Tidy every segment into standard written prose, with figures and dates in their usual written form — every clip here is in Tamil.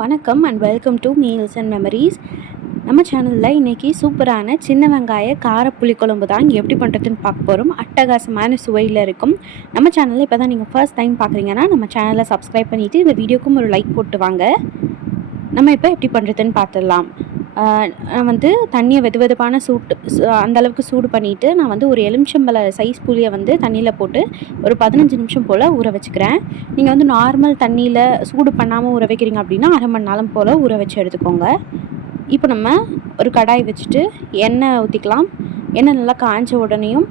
வணக்கம் and welcome to meals and memories. நம்ம சேனலில் இன்றைக்கி சூப்பரான சின்ன வெங்காய கார புளிக்குழம்பு தான் எப்படி பண்ணுறதுன்னு பார்க்க போகிறோம். அட்டகாசமான சுவையில் இருக்கும். நம்ம சேனலில் இப்போ தான் நீங்கள் ஃபர்ஸ்ட் டைம் பார்க்குறீங்கன்னா நம்ம சேனலை சப்ஸ்கிரைப் பண்ணிவிட்டு இந்த வீடியோக்கும் ஒரு லைக் போட்டு வாங்க. நம்ம இப்போ எப்படி பண்ணுறதுன்னு பார்த்துடலாம். நான் வந்து தண்ணியை வெதுவெதுப்பான அந்தளவுக்கு சூடு பண்ணிவிட்டு நான் வந்து ஒரு எலுமிச்சம்பழ சைஸ் புளியை வந்து தண்ணியில் போட்டு ஒரு 15 நிமிஷம் போல் ஊற வச்சுக்கிறேன். நீங்கள் வந்து நார்மல் தண்ணியில் சூடு பண்ணாமல் ஊற வைக்கிறீங்க அப்படின்னா அரை மணி நேரம் போல் ஊற வச்சு எடுத்துக்கோங்க. இப்போ நம்ம ஒரு கடாய் வச்சுட்டு எண்ணெய் ஊற்றிக்கலாம். எண்ணெய் நல்லா காய்ஞ்ச உடனேயும்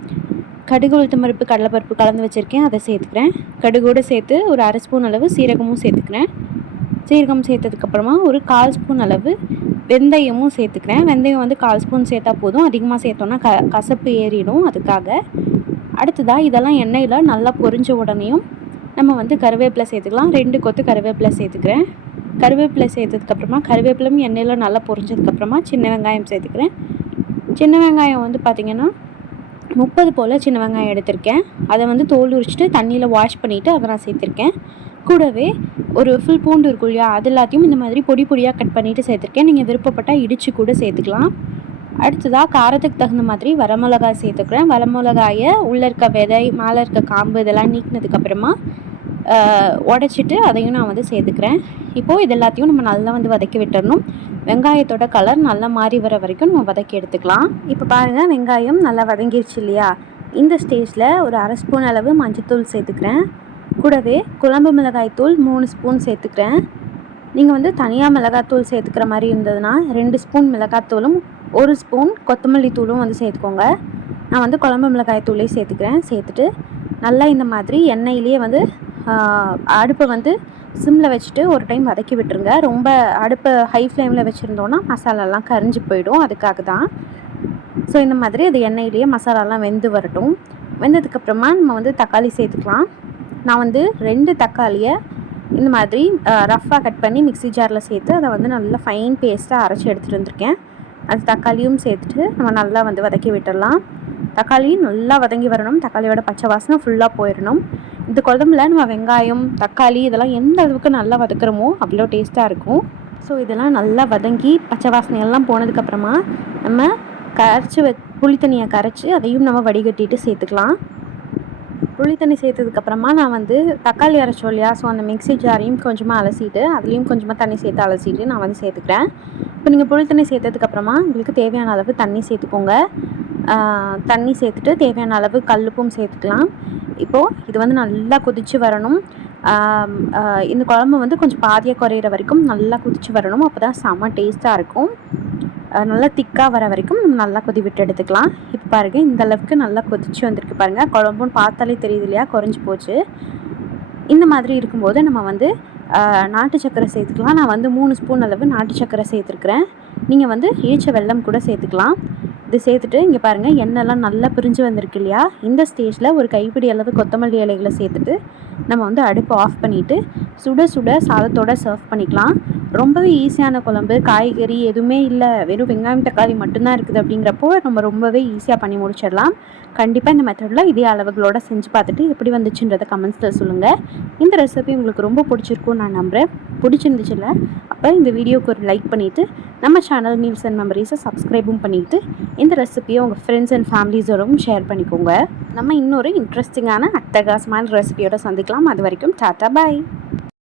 கடுகு, உளுத்தம் பருப்பு, கடலைப்பருப்பு கலந்து வச்சுருக்கேன், அதை சேர்த்துக்கிறேன். கடுகோடு சேர்த்து ஒரு அரை ஸ்பூன் அளவு சீரகமும் சேர்த்துக்கிறேன். சீரகம் சேர்த்ததுக்கப்புறமா ஒரு 1/4 ஸ்பூன் அளவு வெந்தயமும் சேர்த்துக்கிறேன். வெந்தயம் வந்து 1/4 ஸ்பூன் சேர்த்தா போதும். அதிகமாக சேர்த்தோன்னா கசப்பு ஏறிடும். அதுக்காக அடுத்ததாக இதெல்லாம் எண்ணெயில் நல்லா பொரிஞ்ச உடனேயும் நம்ம வந்து கருவேப்பிலை சேர்த்துக்கலாம். 2 கொத்து கருவேப்பிலை சேர்த்துக்கிறேன். கருவேப்பிலை சேர்த்ததுக்கப்புறமா கருவேப்பிலையும் எண்ணெயில் நல்லா பொரிஞ்சதுக்கப்புறமா சின்ன வெங்காயம் சேர்த்துக்கிறேன். சின்ன வெங்காயம் வந்து பார்த்திங்கன்னா 30 போல் சின்ன வெங்காயம் எடுத்திருக்கேன். அதை வந்து தோல் உரிச்சிட்டு தண்ணியில் வாஷ் பண்ணிவிட்டு அதை நான் சேர்த்துருக்கேன். கூடவே ஒரு ஃபுல் பூண்டு இருக்கும் இல்லையா, அது எல்லாத்தையும் இந்த மாதிரி பொடி பொடியாக கட் பண்ணிவிட்டு சேர்த்துருக்கேன். நீங்கள் விருப்பப்பட்டால் இடித்து கூட சேர்த்துக்கலாம். அடுத்ததாக காரத்துக்கு தகுந்த மாதிரி வரமிளகாய் சேர்த்துக்கிறேன். வரமிளகாயை உள்ளே இருக்க விதை, மேலே இருக்க காம்பு இதெல்லாம் நீக்கினதுக்கப்புறமா உடச்சிட்டு அதையும் நான் வந்து சேர்த்துக்கிறேன். இப்போது இது எல்லாத்தையும் நம்ம நல்லா வந்து வதக்கி விட்டுறணும். வெங்காயத்தோட கலர் நல்லா மாறி வர வரைக்கும் நம்ம வதக்கி எடுத்துக்கலாம். இப்போ பாருங்கள், வெங்காயம் நல்லா வதங்கிடுச்சு இல்லையா. இந்த ஸ்டேஜில் ஒரு அரை ஸ்பூன் அளவு மஞ்சள்தூள் சேர்த்துக்கிறேன். கூடவே குழம்பு மிளகாய்த்தூள் 3 ஸ்பூன் சேர்த்துக்கிறேன். நீங்கள் வந்து தனியாக மிளகாய்த்தூள் சேர்த்துக்கிற மாதிரி இருந்ததுன்னா 2 ஸ்பூன் மிளகாய்த்தூளும் 1 ஸ்பூன் கொத்தமல்லி தூளும் வந்து சேர்த்துக்கோங்க. நான் வந்து குழம்பு மிளகாய்த்தூளே சேர்த்துக்கிறேன். சேர்த்துட்டு நல்லா இந்த மாதிரி எண்ணெயிலேயே வந்து அடுப்பை வந்து சிம்மில் வச்சுட்டு ஒரு டைம் வதக்கி விட்டுருங்க. ரொம்ப அடுப்பை ஹை ஃப்ளேமில் வச்சுருந்தோன்னா மசாலாலாம் கரிஞ்சு போயிடும். அதுக்காக தான். ஸோ இந்த மாதிரி அது எண்ணெயிலேயே மசாலாலாம் வெந்து வரட்டும். வெந்ததுக்கப்புறமா நம்ம வந்து தக்காளி சேர்த்துக்கலாம். நான் வந்து 2 தக்காளியை இந்த மாதிரி ரஃப்பாக கட் பண்ணி மிக்ஸி ஜாரில் சேர்த்து அதை வந்து நல்லா ஃபைன் பேஸ்ட்டாக அரைச்சி எடுத்துகிட்டு வந்திருக்கேன். அது தக்காளியும் சேர்த்துட்டு நம்ம நல்லா வந்து வதக்கி விட்டுடலாம். தக்காளி நல்லா வதங்கி வரணும். தக்காளியோட பச்சை வாசனை ஃபுல்லாக போயிடணும். இந்த குழம்புல நம்ம வெங்காயம், தக்காளி இதெல்லாம் எந்த அளவுக்கு நல்லா வதக்குறோமோ அவ்வளோ டேஸ்ட்டாக இருக்கும். ஸோ இதெல்லாம் நல்லா வதங்கி பச்சை வாசனையெல்லாம் போனதுக்கப்புறமா நம்ம புளி தண்ணியை கரைச்சி அதையும் நம்ம வடிகட்டிட்டு சேர்த்துக்கலாம். புளி தண்ணி சேர்த்ததுக்கப்புறமா நான் வந்து தக்காளி அரைச்சோம் இல்லையா, ஸோ அந்த மிக்ஸி ஜாரையும் கொஞ்சமாக அலசிட்டு அதுலேயும் கொஞ்சமாக தண்ணி சேர்த்து அலசிட்டு நான் வந்து சேர்த்துக்கிறேன். இப்போ நீங்கள் புளி தண்ணி சேர்த்ததுக்கப்புறமா உங்களுக்கு தேவையான அளவு தண்ணி சேர்த்துக்கோங்க. தண்ணி சேர்த்துட்டு தேவையான அளவு கல்லுப்பும் சேர்த்துக்கலாம். இப்போது இது வந்து நல்லா கொதித்து வரணும். இந்த குழம்பு வந்து கொஞ்சம் பாதியாக குறையிற வரைக்கும் நல்லா கொதித்து வரணும். அப்போ தான் செம்ம டேஸ்ட்டாக இருக்கும். நல்லா திக்காக வர வரைக்கும் நல்லா கொதி விட்டு எடுத்துக்கலாம். இப்போ பாருங்கள், இந்த அளவுக்கு நல்லா கொதிச்சு வந்திருக்கு பாருங்கள். குழம்புன்னு பார்த்தாலே தெரியுது இல்லையா, குறைஞ்சி போச்சு. இந்த மாதிரி இருக்கும்போது நம்ம வந்து நாட்டு சர்க்கரை சேர்த்துக்கலாம். நான் வந்து 3 ஸ்பூன் அளவு நாட்டு சர்க்கரை சேர்த்துருக்குறேன். நீங்கள் வந்து இடித்த வெல்லம் கூட சேர்த்துக்கலாம். இது சேர்த்துட்டு இங்கே பாருங்கள், எண்ணெய்லாம் நல்லா பிரிஞ்சு வந்திருக்கு இல்லையா. இந்த ஸ்டேஜில் ஒரு கைப்பிடி அளவு கொத்தமல்லி இலைகளை சேர்த்துட்டு நம்ம வந்து அடுப்பை ஆஃப் பண்ணிவிட்டு சுட சுட சாதத்தோடு சர்வ் பண்ணிக்கலாம். ரொம்பவே ஈஸியான குழம்பு. காய்கறி எதுவுமே இல்லை, வெறும் வெங்காயம் தக்காளி மட்டும்தான் இருக்குது. அப்படிங்கிறப்போ நம்ம ரொம்பவே ஈஸியாக பண்ணி முடிச்சிடலாம். கண்டிப்பாக இந்த மெத்தடில் இதே அளவுகளோடு செஞ்சு பார்த்துட்டு எப்படி வந்துச்சுன்றதை கமெண்ட்ஸில் சொல்லுங்கள். இந்த ரெசிபி உங்களுக்கு ரொம்ப பிடிச்சிருக்கும்னு நான் நம்புகிறேன். பிடிச்சிருந்துச்சுல்ல, அப்போ இந்த வீடியோவுக்கு ஒரு லைக் பண்ணிவிட்டு நம்ம சேனல் மீல்ஸ் அண்ட் மெமரிஸை சப்ஸ்கிரைபும் பண்ணிவிட்டு இந்த ரெசிபியை உங்கள் ஃப்ரெண்ட்ஸ் அண்ட் ஃபேமிலிஸோடவும் ஷேர் பண்ணிக்கோங்க. நம்ம இன்னொரு இன்ட்ரெஸ்டிங்கான அட்டகாசமான ரெசிபியோட சந்திக்கலாம். அது வரைக்கும் டாட்டா பாய்.